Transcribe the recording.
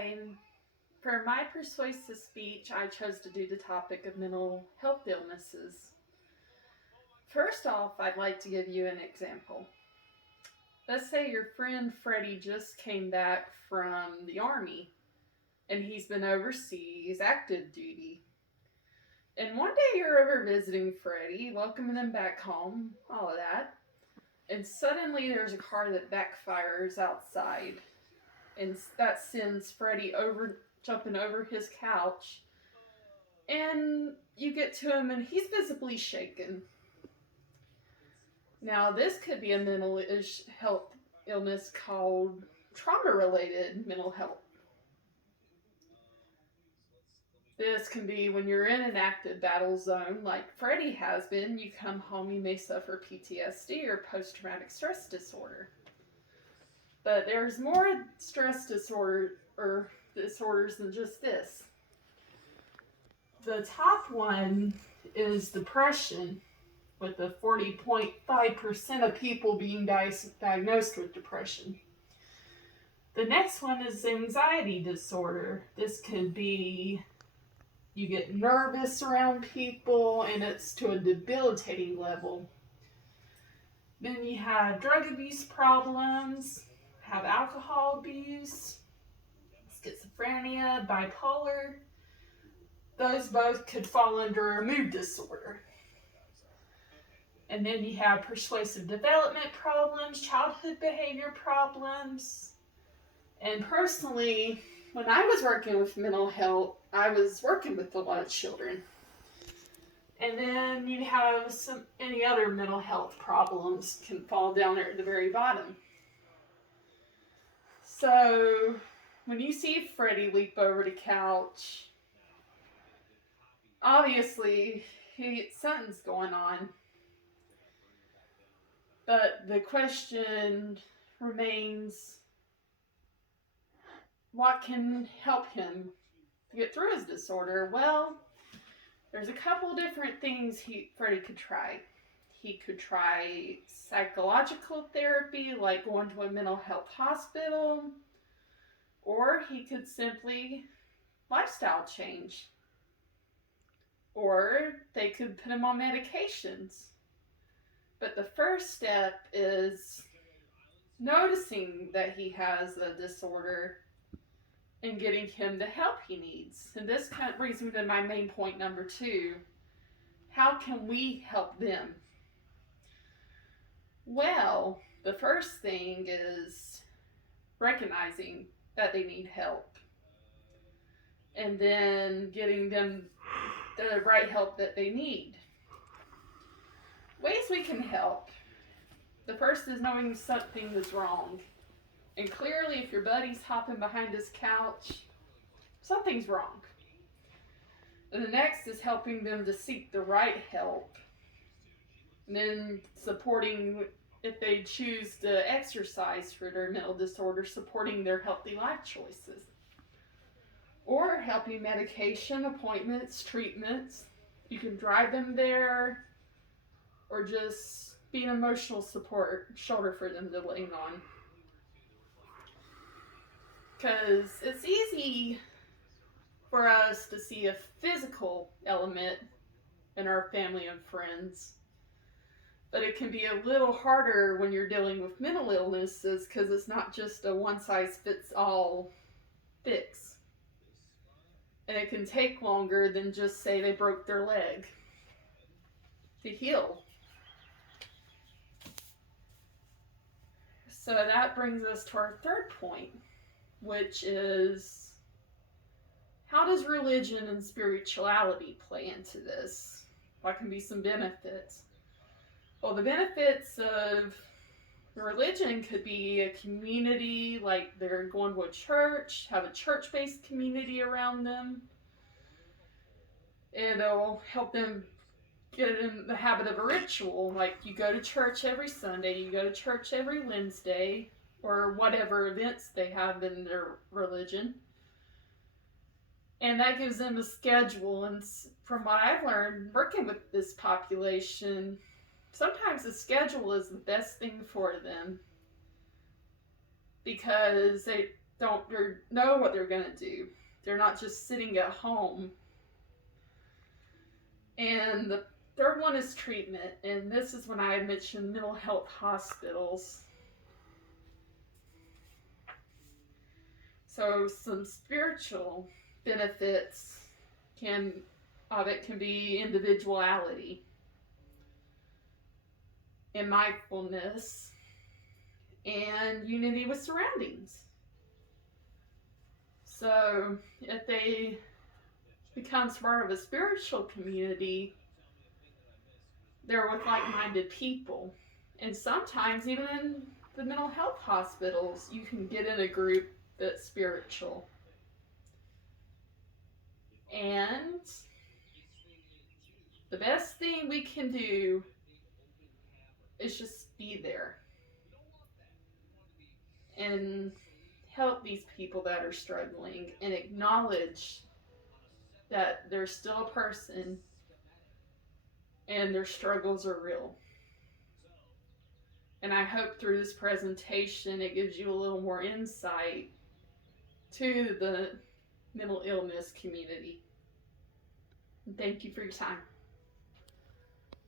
Hi. For my persuasive speech, I chose to do the topic of mental health illnesses. First off, I'd like to give you an example. Let's say your friend Freddie just came back from the Army and he's been overseas active duty. And one day you're over visiting Freddie, welcoming him back home, all of that. And suddenly there's a car that backfires outside. And that sends Freddie jumping over his couch. And you get to him and he's visibly shaken. Now, this could be a mental health illness called trauma-related mental health. This can be when you're in an active battle zone, like Freddie has been. You come home, you may suffer PTSD or post-traumatic stress disorder. But there's more stress disorder or disorders than just this. The top one is depression, with the 40.5% of people being diagnosed with depression. The next one is anxiety disorder. This could be you get nervous around people and it's to a debilitating level. Then you have drug abuse problems, have alcohol abuse, schizophrenia, bipolar. Those both could fall under a mood disorder. And then you have persuasive development problems, childhood behavior problems. And personally, when I was working with mental health, I was working with a lot of children. And then you have any other mental health problems can fall down there at the very bottom. So when you see Freddie leap over the couch, obviously something's going on. But the question remains, what can help him to get through his disorder? Well, there's a couple different things Freddie could try. He could try psychological therapy, like going to a mental health hospital, or he could simply lifestyle change. Or they could put him on medications. But the first step is noticing that he has a disorder and getting him the help he needs. And this kind of brings me to my main point number 2. How can we help them? Well, the first thing is recognizing that they need help. And then getting them the right help that they need. Ways we can help. The first is knowing something is wrong. And clearly, if your buddy's hopping behind his couch, something's wrong. And the next is helping them to seek the right help. And then supporting, if they choose to exercise for their mental disorder, supporting their healthy life choices. Or helping medication, appointments, treatments. You can drive them there, or just be an emotional support shoulder for them to lean on. Because it's easy for us to see a physical element in our family and friends, but it can be a little harder when you're dealing with mental illnesses because it's not just a one-size-fits-all fix. And it can take longer than just say they broke their leg to heal. So that brings us to our third point, which is, how does religion and spirituality play into this? What can be some benefits? Well, the benefits of religion could be a community, like they're going to a church, have a church-based community around them. It'll help them get in the habit of a ritual, like you go to church every Sunday, you go to church every Wednesday, or whatever events they have in their religion. And that gives them a schedule. And from what I've learned working with this population, sometimes the schedule is the best thing for them, because don't know what they're going to do. They're not just sitting at home. And the third one is treatment, and this is when I mentioned mental health hospitals. So some spiritual benefits of it can be individuality and mindfulness and unity with surroundings. So if they become part of a spiritual community, they're with like-minded people. And sometimes even in the mental health hospitals, you can get in a group that's spiritual. And the best thing we can do is just be there and help these people that are struggling and acknowledge that they're still a person and their struggles are real. And I hope through this presentation it gives you a little more insight to the mental illness community. And thank you for your time.